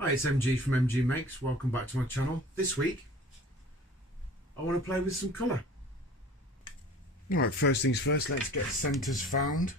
Hi, it's MG from MG Makes. Welcome back to my channel. This week, I want to play with some colour. Alright, first things first, let's get centres found.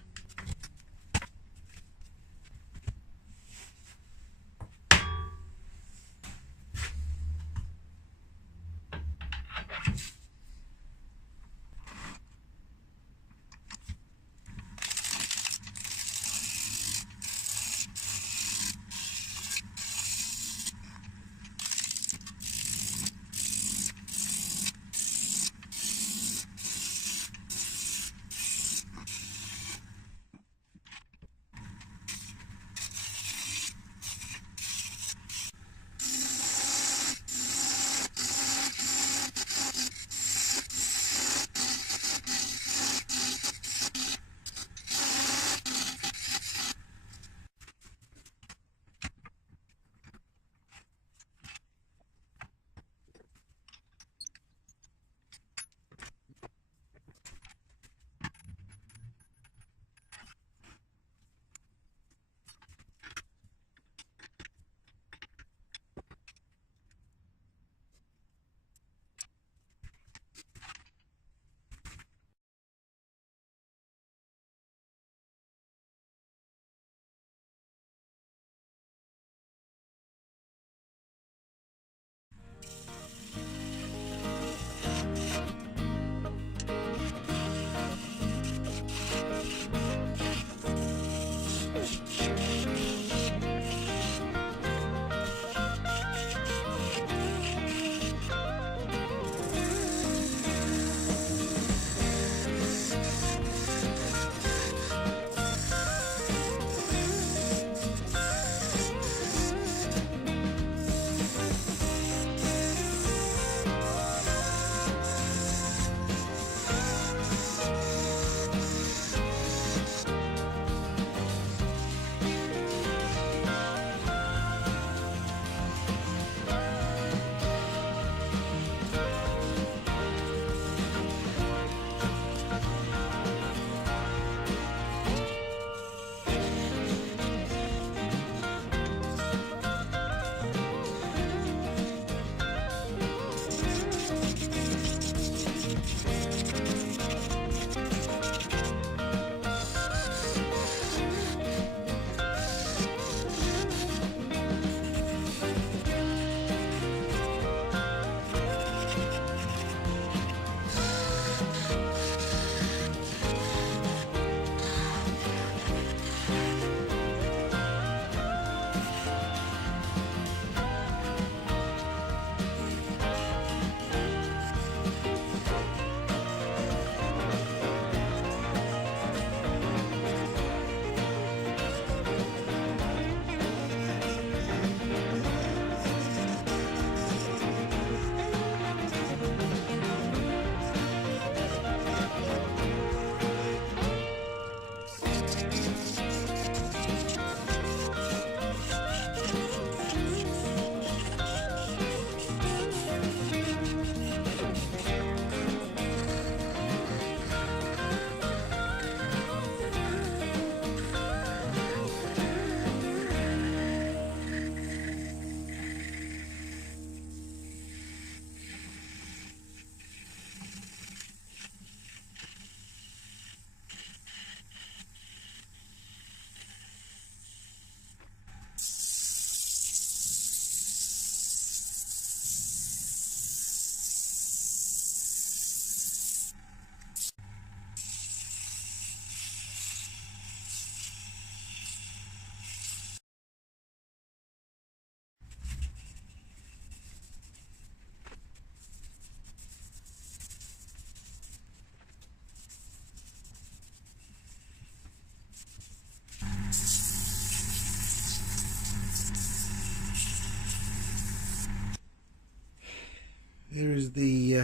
Here is the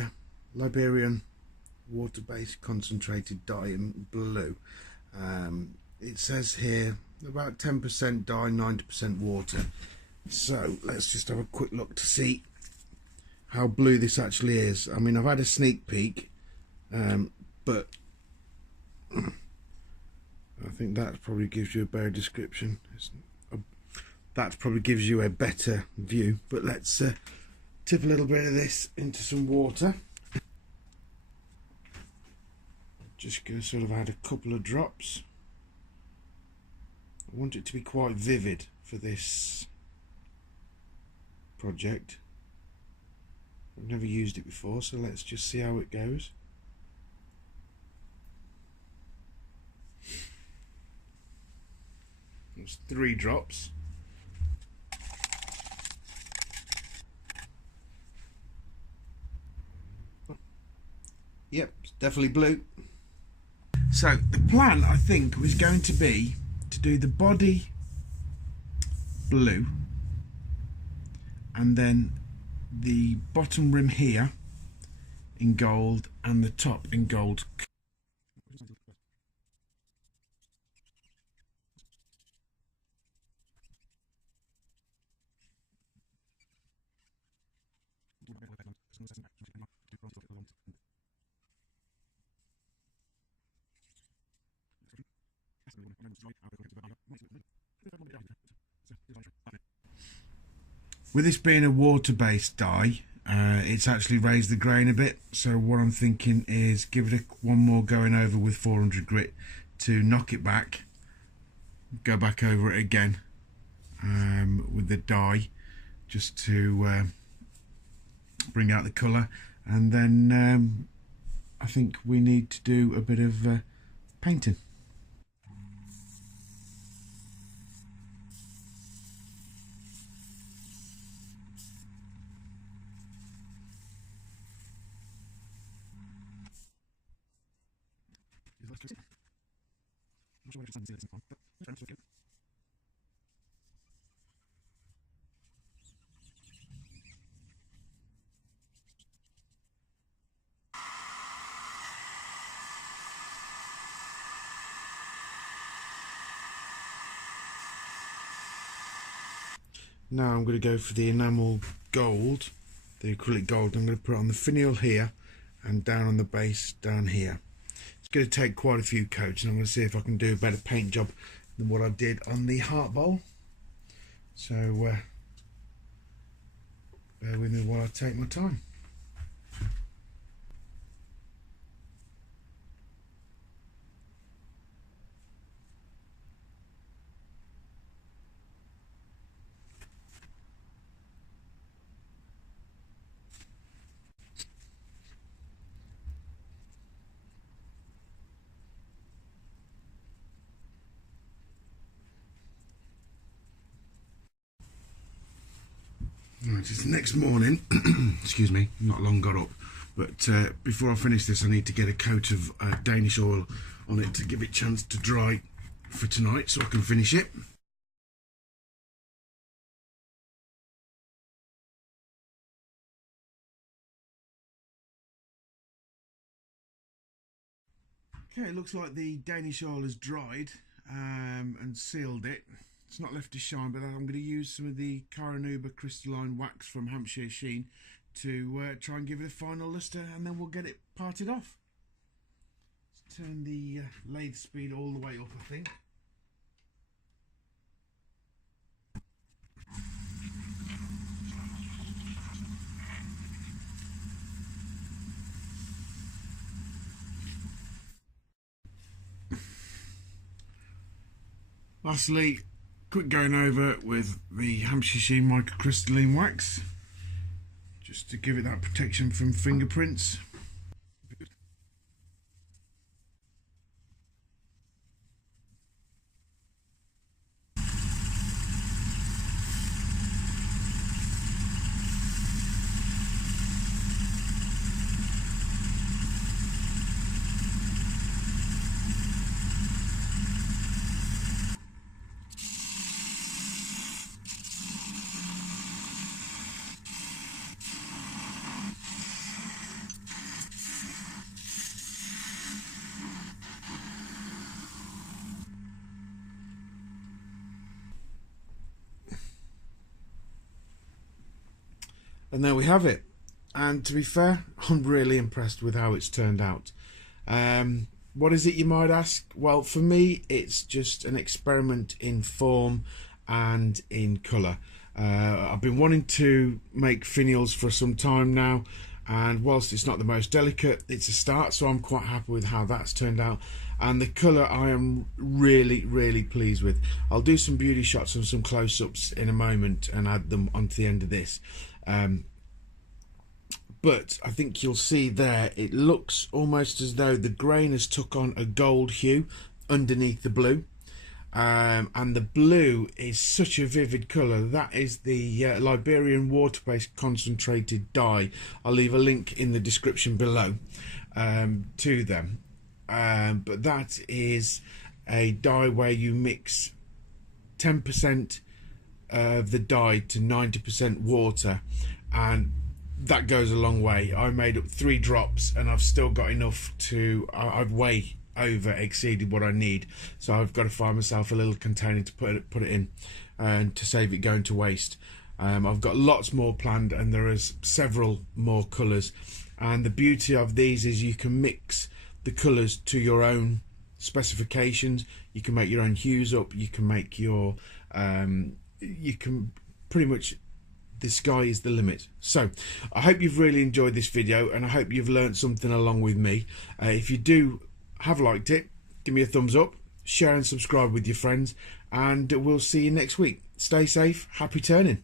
Liberon water-based concentrated dye in blue. It says here about 10% dye, 90% water. So let's just have a quick look to see how blue this actually is. I mean, I've had a sneak peek, but I think that probably gives you a better description. It's that probably gives you a better view. But let's tip a little bit of this into some water. Just going to sort of add a couple of drops. I want it to be quite vivid for this project. I've never used it before, so let's just see how it goes. There's 3 drops. Yep, it's definitely blue. So the plan, I think, was going to be to do the body blue and then the bottom rim here in gold and the top in gold. With this being a water-based dye, it's actually raised the grain a bit, so what I'm thinking is give it one more going over with 400 grit to knock it back, go back over it again with the dye just to bring out the colour, and then I think we need to do a bit of painting. Now I'm going to go for the enamel gold, the acrylic gold. I'm going to put it on the finial here and down on the base down here. It's going to take quite a few coats, and I'm going to see if I can do a better paint job than what I did on the heart bowl. So bear with me while I take my time. Right, it's the next morning. Excuse me, not long got up, but before I finish this I need to get a coat of Danish oil on it to give it a chance to dry for tonight so I can finish it. Okay, it looks like the Danish oil has dried and sealed it. It's not left to shine, but I'm going to use some of the Caranuba crystalline wax from Hampshire Sheen to try and give it a final lustre, and then we'll get it parted off. Let's turn the lathe speed all the way up, I think. Lastly, quick going over with the Hampshire Sheen microcrystalline wax, just to give it that protection from fingerprints. And there we have it. And to be fair, I'm really impressed with how it's turned out. What is it, you might ask? Well, for me, it's just an experiment in form and in colour. I've been wanting to make finials for some time now, and whilst it's not the most delicate, it's a start, so I'm quite happy with how that's turned out. And the colour I am really pleased with. I'll do some beauty shots and some close-ups in a moment and add them onto the end of this. But I think you'll see there, it looks almost as though the grain has took on a gold hue underneath the blue. And the blue is such a vivid colour. That is the Liberon water-based concentrated dye. I'll leave a link in the description below to them. But that is a dye where you mix 10% of the dye to 90% water, and that goes a long way. I made up 3 drops and I've still got enough to, I've way over exceeded what I need, so I've got to find myself a little container to put it in, and to save it going to waste. I've got lots more planned, and there is several more colours, and the beauty of these is you can mix the colours to your own specifications. You can make your own hues up, you can make your you can pretty much, the sky is the limit. So I hope you've really enjoyed this video, and I hope you've learned something along with me. If you do have liked it, give me a thumbs up, share and subscribe with your friends, and we'll see you next week. Stay safe, happy turning.